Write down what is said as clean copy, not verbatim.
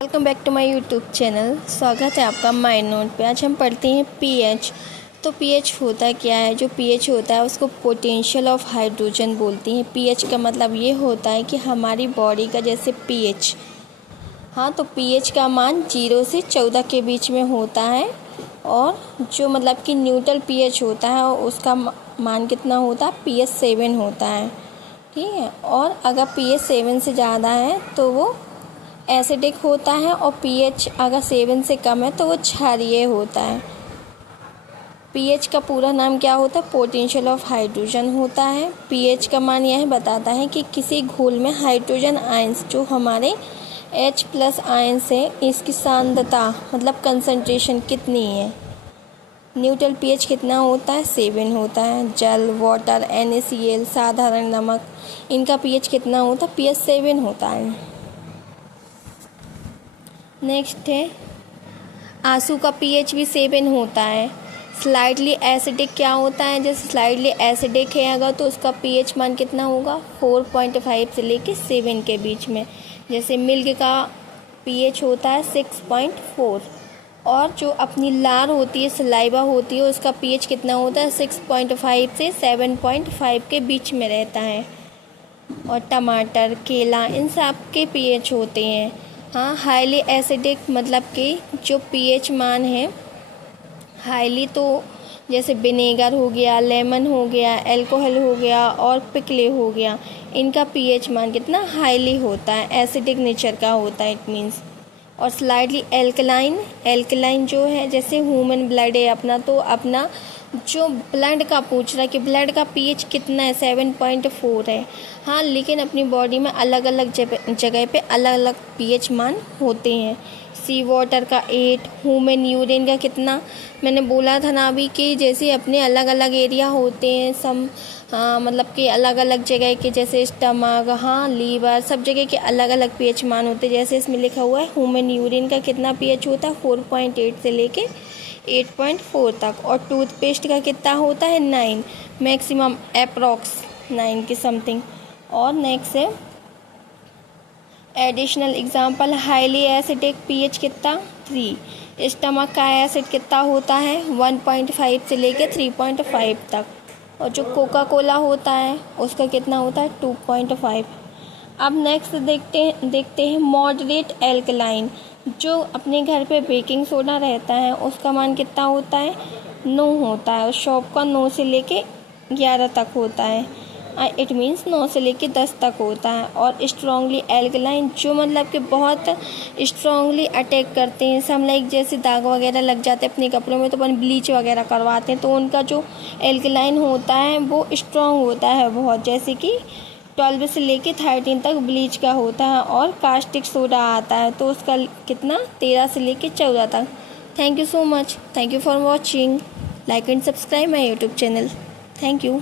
Welcome back to my YouTube channel. स्वागत है आपका माय नोट पे। आज हम पढ़ते हैं पीएच। तो पीएच होता क्या है? जो पीएच होता है उसको पोटेंशियल ऑफ हाइड्रोजन बोलते हैं। पीएच का मतलब ये होता है कि हमारी बॉडी का जैसे पीएच, हाँ, तो पीएच का मान 0 से 14 के बीच में होता है। और जो मतलब कि न्यूट्रल पीएच होता है उसका मान कितना होता है? पीएच 7 होता है, ठीक है। और अगर पीएच 7 से ज़्यादा है तो वो एसिडिक होता है, और पीएच अगर 7 से कम है तो वो क्षारीय होता है। पीएच का पूरा नाम क्या होता है? पोटेंशियल ऑफ हाइड्रोजन होता है। पीएच का मान यह बताता है कि किसी घोल में हाइड्रोजन आयंस जो हमारे H+ आयंस है, इसकी सांद्रता मतलब कंसंट्रेशन कितनी है। न्यूट्रल पीएच कितना होता है? 7 होता है। जल, वाटर, NaCl, साधारण नमक, इनका पीएच कितना होता है? पीएच 7 होता है। नेक्स्ट है आंसू का पीएच भी 7 होता है। स्लाइडली एसिडिक क्या होता है? जैसे स्लाइडली एसिडिक है अगर तो उसका पीएच मान कितना होगा? 4.5 से लेके 7 के बीच में। जैसे मिल्क का पीएच होता है 6.4। और जो अपनी लार होती है, सलाइवा होती है, उसका पीएच कितना होता है? 6.5 से 7.5 के बीच में रहता है। और टमाटर, केला, इन सब के पीएच होते हैं। हाँ, हाईली एसिडिक मतलब कि जो पीएच मान है हाईली, तो जैसे विनेगर हो गया, लेमन हो गया, अल्कोहल हो गया और पिकले हो गया, इनका पीएच मान कितना? हाईली होता है, एसिडिक नेचर का होता है, इट मीन्स। और स्लाइडली एल्कलाइन जो है, जैसे ह्यूमन ब्लड है अपना, तो अपना जो ब्लड का पूछ रहा है कि ब्लड का पीएच कितना है? 7.4 है। हाँ, लेकिन अपनी बॉडी में अलग अलग जगह पे अलग अलग पीएच मान होते हैं। सी वाटर का 8, ह्यूमन यूरिन का कितना? मैंने बोला था ना अभी कि जैसे अपने अलग अलग एरिया होते हैं, मतलब कि अलग अलग जगह के, जैसे स्टमक, हाँ, लीवर, सब जगह के अलग अलग पीएच मान होते हैं। जैसे इसमें लिखा हुआ है ह्यूमन यूरिन का कितना पीएच होता है? 4.8 से लेके 8.4 तक। और टूथपेस्ट का कितना होता है? 9, मैक्सिमम अप्रॉक्स 9 के समथिंग। और नेक्स्ट है additional example, highly acidic pH कितना? 3। स्टमक का एसिड कितना होता है? 1.5 से लेके 3.5 तक। और जो कोका कोला होता है उसका कितना होता है? 2.5। अब नेक्स्ट देखते हैं मॉडरेट एल्कलाइन। जो अपने घर पे बेकिंग सोडा रहता है उसका मान कितना होता है? 9 होता है। और शॉप का 9 से लेके 11 तक होता है, इट मीन्स 9 से लेके 10 तक होता है। और स्ट्रांगली एल्कलाइन जो मतलब कि बहुत स्ट्रांगली अटैक करते हैं, सम लाइक जैसे दाग वगैरह लग जाते हैं अपने कपड़ों में तो अपन ब्लीच वगैरह करवाते हैं, तो उनका जो एल्कलाइन होता है वो स्ट्रांग होता है बहुत, जैसे कि 12 से लेके 13 तक ब्लीच का होता है। और कास्टिक सोडा आता है तो उसका कितना? 13 से लेके 14 तक। Thank you so much. Thank you for watching. Like and subscribe my YouTube channel. Thank you.